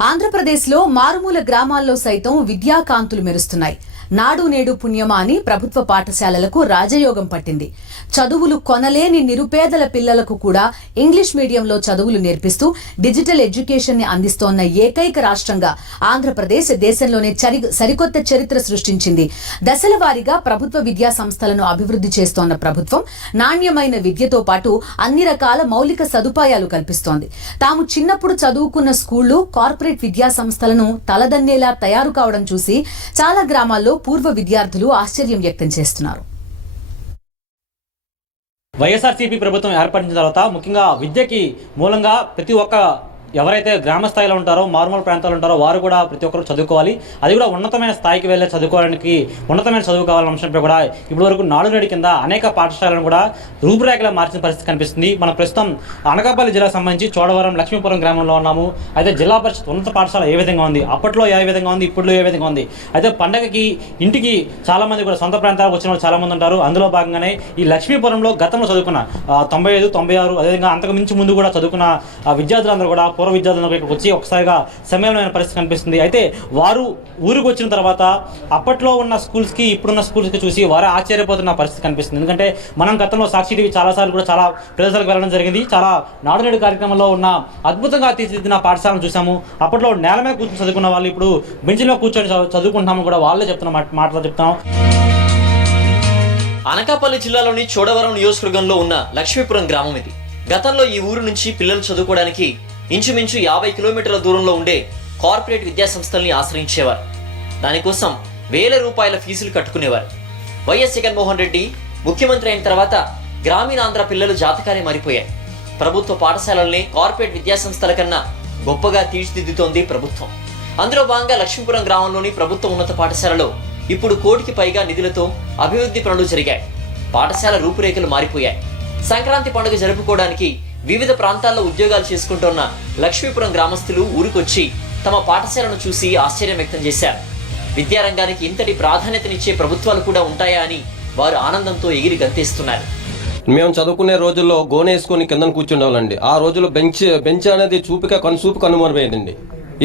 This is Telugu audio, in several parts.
ఆంధ్రప్రదేశ్లో మారుమూల గ్రామాల్లో సైతం విద్యాకాంతులు మెరుస్తున్నాయి. నాడు నేడు పుణ్యమా అని ప్రభుత్వ పాఠశాలలకు రాజయోగం పట్టింది. చదువులు కొనలేని నిరుపేదల పిల్లలకు కూడా ఇంగ్లీష్ మీడియంలో చదువులు నేర్పిస్తూ డిజిటల్ ఎడ్యుకేషన్ ని అందిస్తోన్న ఏకైక రాష్ట్రంగా ఆంధ్రప్రదేశ్ దేశంలోనే సరికొత్త చరిత్ర సృష్టించింది. దశల వారీగా ప్రభుత్వ విద్యా సంస్థలను అభివృద్ధి చేస్తోన్న ప్రభుత్వం నాణ్యమైన విద్యతో పాటు అన్ని రకాల మౌలిక సదుపాయాలు కల్పిస్తోంది. తాము చిన్నప్పుడు చదువుకున్న స్కూళ్లు, కార్పొరేట్ విద్యా సంస్థలను తలదన్నేలా తయారు కావడం చూసి చాలా గ్రామాల్లో పూర్వ విద్యార్థులు ఆశ్చర్యం వ్యక్తం చేస్తున్నారు. వైఎస్ఆర్సీపీ ప్రభుత్వం ఏర్పడిన తర్వాత ముఖ్యంగా విద్యకి మూలంగా ప్రతి ఒక్క ఎవరైతే గ్రామ స్థాయిలో ఉంటారో, మారుమూల ప్రాంతాలు ఉంటారో వారు కూడా ప్రతి ఒక్కరు చదువుకోవాలి. అది కూడా ఉన్నతమైన స్థాయికి వెళ్ళే చదువుకోవడానికి ఉన్నతమైన చదువు కావాలన్న అంశంపై కూడా ఇప్పటి వరకు నాడు నేడు కింద అనేక పాఠశాలను కూడా రూపురేఖలా మార్చిన పరిస్థితి కనిపిస్తుంది. మన ప్రస్తుతం అనకాపల్లి జిల్లాకు సంబంధించి చోడవరం లక్ష్మీపురం గ్రామంలో ఉన్నాము. అయితే జిల్లా పరిషత్ ఉన్నత పాఠశాల ఏ విధంగా ఉంది, అప్పట్లో ఏ విధంగా ఉంది, ఇప్పుడు ఏ విధంగా ఉంది. అయితే పండగకి ఇంటికి చాలామంది కూడా సొంత ప్రాంతాలకు వచ్చిన వాళ్ళు చాలామంది ఉంటారు. అందులో భాగంగానే ఈ లక్ష్మీపురంలో గతంలో చదువుకున్న 95, 96 అదేవిధంగా అంతకు మించి ముందు కూడా చదువుకున్న విద్యార్థులందరూ కూడా పూర్వ విద్యార్థులకు ఇక్కడికి వచ్చి ఒకసారిగా సమ్మేళనమైన పరిస్థితి కనిపిస్తుంది. అయితే వారు ఊరికి వచ్చిన తర్వాత అప్పట్లో ఉన్న స్కూల్స్కి ఇప్పుడున్న స్కూల్స్కి చూసి వారు ఆశ్చర్యపోతున్న పరిస్థితి కనిపిస్తుంది. ఎందుకంటే మనం గతంలో సాక్షి టీవీ చాలాసార్లు కూడా చాలా ప్రదేశాలకు వెళ్ళడం జరిగింది. చాలా నాడు నేడు కార్యక్రమంలో ఉన్న అద్భుతంగా తీర్చిదిద్దిన పాఠశాలను చూసాము. అప్పట్లో నేల మీద కూర్చొని చదువుకున్న వాళ్ళు ఇప్పుడు బెంచ్లో కూర్చొని చదువుకుంటున్నాము కూడా వాళ్ళే చెప్తున్న మాటలు చెప్తాం. అనకాపల్లి జిల్లాలోని చోడవరం నియోజకవర్గంలో ఉన్న లక్ష్మీపురం గ్రామం ఇది. గతంలో ఈ ఊరు నుంచి పిల్లలు చదువుకోవడానికి ఇంచుమించు 50 కిలోమీటర్ల దూరంలో ఉండే కార్పొరేట్ విద్యా సంస్థల్ని ఆశ్రయించేవారు. దానికోసం వేల రూపాయల ఫీజులు కట్టుకునేవారు. వైఎస్ జగన్మోహన్ రెడ్డి ముఖ్యమంత్రి అయిన తర్వాత గ్రామీణాంధ్ర పిల్లలు జాతకాలే మారిపోయాయి. ప్రభుత్వ పాఠశాలల్ని కార్పొరేట్ విద్యా సంస్థల కన్నా గొప్పగా తీర్చిదిద్దుతోంది ప్రభుత్వం. అందులో భాగంగా లక్ష్మీపురం గ్రామంలోని ప్రభుత్వ ఉన్నత పాఠశాలలో ఇప్పుడు 1 కోటికి పైగా నిధులతో అభివృద్ధి పనులు జరిగాయి. పాఠశాల రూపురేఖలు మారిపోయాయి. సంక్రాంతి పండుగ జరుపుకోవడానికి వివిధ ప్రాంతాల్లో ఉద్యోగాలు చేసుకుంటున్న లక్ష్మీపురం గ్రామస్తులు ఊరికొచ్చి తమ పాఠశాలను చూసి ఆశ్చర్యం వ్యక్తం చేశారు. విద్యారంగానికి ఇంతటి ప్రాధాన్యతనిచ్చే ప్రభుత్వాలు కూడా ఉంటాయా అని వారు ఆనందంతో ఎగిరి గంతేస్తున్నారు. మేము చదువుకునే రోజుల్లో గోనేసుకొని కిందన కూర్చుండేవాళ్ళండి. ఆ రోజుల్లో బెంచ్ అనేది చూపు కనుమరుగైందండి.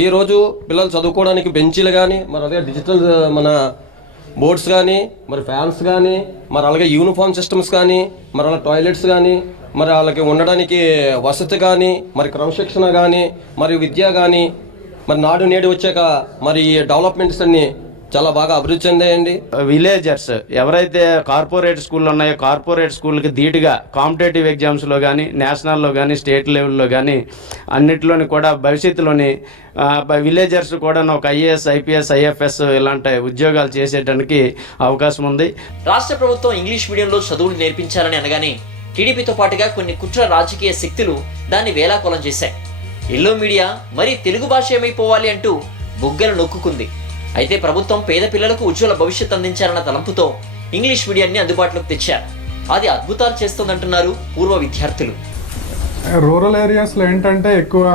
ఈ రోజు పిల్లలు చదువుకోవడానికి బెంచీలు కానీ, మరి అదే డిజిటల్ మన బోర్డ్స్ కానీ, మరి ఫ్యాన్స్ కానీ, మరి అలాగే యూనిఫామ్ సిస్టమ్స్ కానీ, మరి అలా టాయిలెట్స్ కానీ, మరి వాళ్ళకి ఉండడానికి వసతి కానీ, మరి క్రమశిక్షణ కానీ, మరి విద్య కానీ, మరి నాడు నేడు వచ్చాక మరి డెవలప్మెంట్స్ అన్ని చాలా బాగా అభివృద్ధి చెందాయండి. విలేజర్స్ ఎవరైతే కార్పొరేట్ స్కూళ్ళు ఉన్నాయో కార్పొరేట్ స్కూల్కి ధీటుగా కాంపిటేటివ్ ఎగ్జామ్స్లో కానీ, నేషనల్లో కానీ, స్టేట్ లెవెల్లో కానీ అన్నిటిలోని కూడా భవిష్యత్తులోని విలేజర్స్ కూడా ఒక ఐఏఎస్, ఐపీఎస్, ఐఎఫ్ఎస్ ఇలాంటి ఉద్యోగాలు చేసేటానికి అవకాశం ఉంది. రాష్ట్ర ప్రభుత్వం ఇంగ్లీష్ మీడియంలో చదువులు నేర్పించాలని అనగానే టీడీపీతో పాటుగా కొన్ని కుట్ర రాజకీయ శక్తులు దాన్ని వేలాకోలం చేశాయి. ఎల్లో మీడియా మరి తెలుగు భాష ఏమైపోవాలి అంటూ బుగ్గలు నొక్కుంది. అయితే ప్రభుత్వం పేద పిల్లలకు ఉజ్వల భవిష్యత్తు అందించాలన్న తలంపుతో ఇంగ్లీష్ మీడియాన్ని అందుబాటులోకి తెచ్చారు. అది అద్భుతాలు చేస్తుందంటున్నారు పూర్వ విద్యార్థులు. రూరల్ ఏరియాస్లో ఏంటంటే ఎక్కువ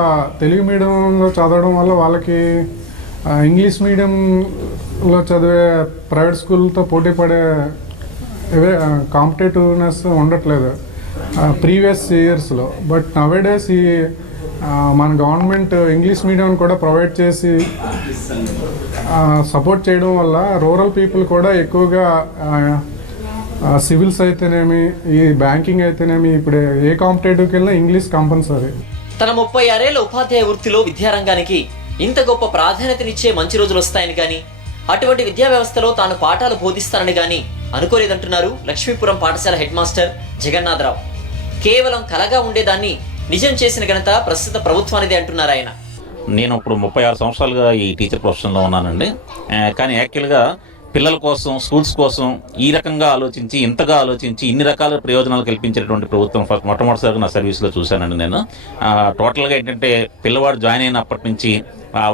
తెలుగు మీడియంలో చదవడం వల్ల వాళ్ళకి ఇంగ్లీష్ మీడియంలో చదివే ప్రైవేట్ స్కూల్తో పోటీ పడే కాంపిటేటివ్నెస్ ఉండట్లేదు ప్రీవియస్ ఇయర్స్లో. బట్ నవేడేస్ ఈ మన గవర్నమెంట్ ఇంగ్లీష్ మీడియం కూడా ప్రొవైడ్ చేసి సపోర్ట్ చేయడం వల్ల రూరల్ పీపుల్ కూడా ఎక్కువగా సివిల్స్ అయితేనేమి, ఈ బ్యాంకింగ్ అయితేనేమి, ఇప్పుడు ఏ కాంపిటేటివ్కి వెళ్ళినా ఇంగ్లీష్ కంపల్సరీ. తన 36 ఏళ్ల ఉపాధ్యాయ వృత్తిలో విద్యారంగానికి ఇంత గొప్ప ప్రాధాన్యతనిచ్చే మంచి రోజులు వస్తాయని కానీ, అటువంటి విద్యా వ్యవస్థలో తాను పాఠాలు బోధిస్తానని కానీ అనుకోలేదంటున్నారు లక్ష్మీపురం పాఠశాల హెడ్ మాస్టర్ జగన్నాథరావు. కేవలం కలగా ఉండేదాన్ని నిజం చేసిన ఘనత ప్రస్తుత ప్రభుత్వానిదే అంటున్నారు ఆయన. నేను ఇప్పుడు 36 సంవత్సరాలుగా ఈ టీచర్ ప్రొఫెషన్లో ఉన్నానండి. కానీ యాక్చువల్గా పిల్లల కోసం, స్కూల్స్ కోసం ఈ రకంగా ఆలోచించి, ఇంతగా ఆలోచించి, ఇన్ని రకాల ప్రయోజనాలు కల్పించేటువంటి ప్రభుత్వం మొట్టమొదటిసారిగా నా సర్వీస్లో చూశానండి నేను. టోటల్గా ఏంటంటే పిల్లవాడు జాయిన్ అయినప్పటి నుంచి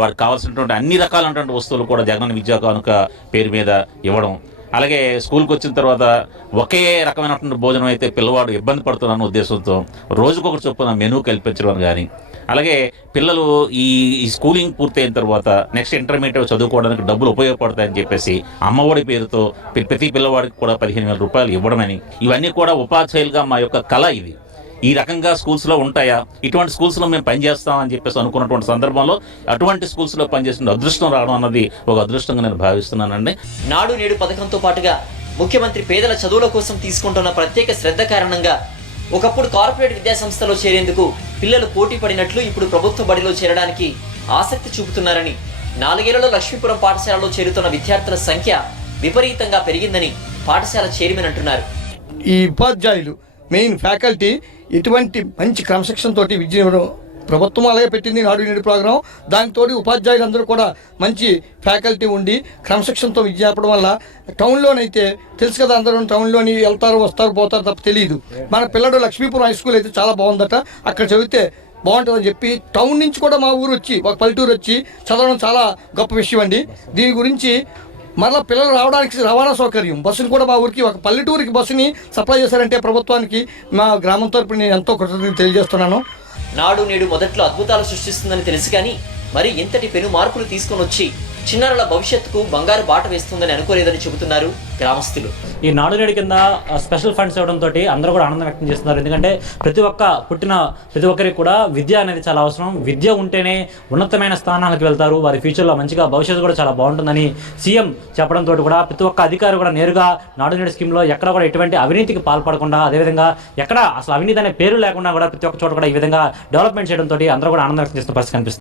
వాడికి కావాల్సినటువంటి అన్ని రకాలైనటువంటి వస్తువులు కూడా జగనన్న విద్యా కానుక పేరు మీద ఇవ్వడం. అలాగే స్కూల్కి వచ్చిన తర్వాత ఒకే రకమైనటువంటి భోజనం అయితే పిల్లవాడు ఇబ్బంది పడుతున్న ఉద్దేశంతో రోజుకొకటి చొప్పున మెనూ కల్పించడం కానీ, అలాగే పిల్లలు ఈ స్కూలింగ్ పూర్తయిన తర్వాత నెక్స్ట్ ఇంటర్మీడియట్ చదువుకోవడానికి డబ్బులు ఉపయోగపడతాయని చెప్పేసి అమ్మఒడి పేరుతో ప్రతి పిల్లవాడికి కూడా 15,000 రూపాయలు ఇవ్వడమని, ఇవన్నీ కూడా ఉపాధ్యాయులుగా మా యొక్క కళ ఇది. ఈ రకంగా స్కూల్స్లో ఉంటాయా, ఇటువంటి స్కూల్స్లో మేము పనిచేస్తామని చెప్పేసి అనుకున్నటువంటి సందర్భంలో అటువంటి స్కూల్స్లో పనిచేసిన అదృష్టం రావడం అన్నది ఒక అదృష్టంగా నేను భావిస్తున్నానండి. నాడు నేడు పథకంతో పాటుగా ముఖ్యమంత్రి పేదల చదువుల కోసం తీసుకుంటున్న ప్రత్యేక శ్రద్ధ కారణంగా ఒకప్పుడు కార్పొరేట్ విద్యాసంస్థలో చేరేందుకు పిల్లలు పోటీ పడినట్లు ఇప్పుడు ప్రభుత్వ బడిలో చేరడానికి ఆసక్తి చూపుతున్నారని, 4 ఏళ్లలో లక్ష్మీపురం పాఠశాలలో చేరుతున్న విద్యార్థుల సంఖ్య విపరీతంగా పెరిగిందని పాఠశాల చైర్మన్ అంటున్నారు. ఈ ఉపాధ్యాయులు మెయిన్ ఫ్యాకల్టీ ఇటువంటి మంచి క్రమశిక్షణ తోటి విద్యను ప్రభుత్వం అలాగే పెట్టింది నాడు నేడు ప్రోగ్రాం. దానితో ఉపాధ్యాయులందరూ కూడా మంచి ఫ్యాకల్టీ ఉండి క్రమశిక్షణతో విద్య చెప్పడం వల్ల టౌన్లోనైతే తెలుసు కదా, అందరూ టౌన్లోని వెళ్తారు వస్తారు పోతారు తప్ప తెలియదు. మన పిల్లడు లక్ష్మీపురం హై స్కూల్ అయితే చాలా బాగుందట, అక్కడ చదివితే బాగుంటుందని చెప్పి టౌన్ నుంచి కూడా మా ఊరు వచ్చి ఒక పల్లెటూరు వచ్చి చదవడం చాలా గొప్ప విషయం అండి. దీని గురించి మరలా పిల్లలు రావడానికి రవాణా సౌకర్యం బస్సులు కూడా మా ఊరికి ఒక పల్లెటూరికి బస్సుని సప్లై చేశారంటే ప్రభుత్వానికి మా గ్రామం తరపున నేను ఎంతో కృతజ్ఞతలు తెలియజేస్తున్నాను. నాడు నేడు మొదట్లో అద్భుతాలు సృష్టిస్తుందని తెలుసు కానీ మరి ఇంతటి పెను మార్పులు తీసుకొని వచ్చి చిన్నారుల భవిష్యత్తుకు బంగారు బాట వేస్తుందని అనుకోలేదని చెబుతున్నారు గ్రామస్తులు. ఈ నాడు నేడు కింద స్పెషల్ ఫండ్స్ ఇవ్వడంతో అందరూ కూడా ఆనందం వ్యక్తం చేస్తున్నారు. ఎందుకంటే పుట్టిన ప్రతి ఒక్కరికి కూడా విద్య అనేది చాలా అవసరం. విద్య ఉంటేనే ఉన్నతమైన స్థానాలకు వెళ్తారు, వారి ఫ్యూచర్లో మంచిగా భవిష్యత్తు కూడా చాలా బాగుంటుందని సీఎం చెప్పడంతో కూడా ప్రతి ఒక్క అధికారి కూడా నేరుగా నాడు నేడు స్కీమ్లో ఎక్కడ కూడా ఎటువంటి అవినీతికి పాల్పడకుండా, అదేవిధంగా ఎక్కడ అసలు అవినీతి అనే పేరు లేకుండా కూడా ప్రతి ఒక్క చోట కూడా ఈ విధంగా డెవలప్మెంట్ చేయడంతో అందరూ కూడా ఆనందం వ్యక్తం చేస్తున్న పరిస్థితి కనిపిస్తుంది.